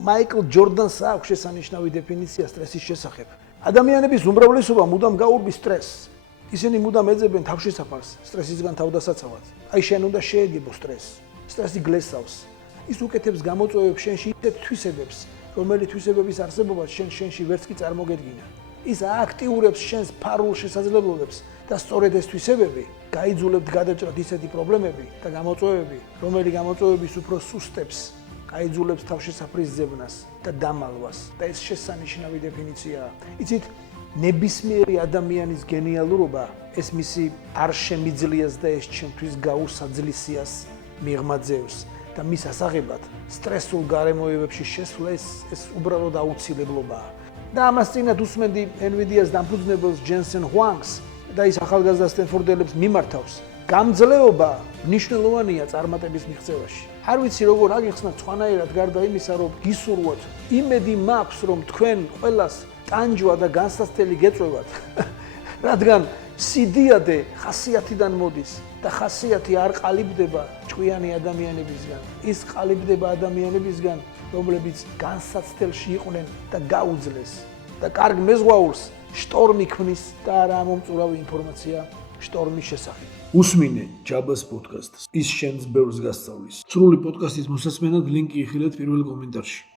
მაიკლ ჯორდანს აქვს შესანიშნავი დეფინიცია სტრესის შესახებ. ადამიანების უმრავლესობა მუდამ გაურბის სტრესს. ისინი მუდამ ეძებენ თავშესაფარს სტრესისგან თავდასაცავად. აი შენ უნდა შეეგებო სტრესს. სტრესი გლესავს. ის უკეთებს გამოწვევებს შენში ისეთ თვისებებს, რომელი თვისებების არსებობა შენში ვერც კი წარმოგედგინა. ის აქტიურებს შენს ფარულ შესაძლებლობებს და სწორედ ეს თვისებები გაიძულებთ გადაჭრათ ისეთი პრობლემები და გამოწვევები, რომელი გამოწვევების უფრო სუსტებს გაიძულებს თავშესაფრის ძებნას და დამალვას და ეს შესანიშნავი დეფინიციაა. იცით, ნებისმიერი ადამიანის გენიალურობა ეს მისი არ შემიძლიას და ეს ჩემთვის გაუსაძლისიას მიღმაძევს და მის ასაღებად სტრესულ გარემოებებში შესვლა ეს უბრალოდ აუცილებლობაა. და ამას წინათ უსმენდი NVIDIA-ს დამფუძნებელს ჯენსენ ჰუანგს და ის ახალგაზრდა სტენფორდელებს მიმართავს. გამძლეობა მნიშვნელოვანია წარმატების მიღწევაში. არ ვიცი როგორ აგიხსნათ სხვანაირად გარდა იმისა, რომ გისურვოთ, იმედი მაქვს, რომ თქვენ ყველას ტანჯვა და განსაცდელი გეწევათ, რადგან სიდიადე ხასიათიდან მოდის და ხასიათი არ ყალიბდება ჭკვიანი ადამიანებისგან. ის ყალიბდება ადამიანებისგან, რომლებიც განსაცდელში იყვნენ და გაუძლეს და კარგ მეზღვაურს შტორმი ქმნის და არა მომწურავი ინფორმაცია შტორმის შესახებ. უსმინე ჯაბას პოდკასტს. ის შენს ბევრს გასწავლის. სრული პოდკასტის მოსასმენად ლინკი იხილეთ პირველ კომენტარში.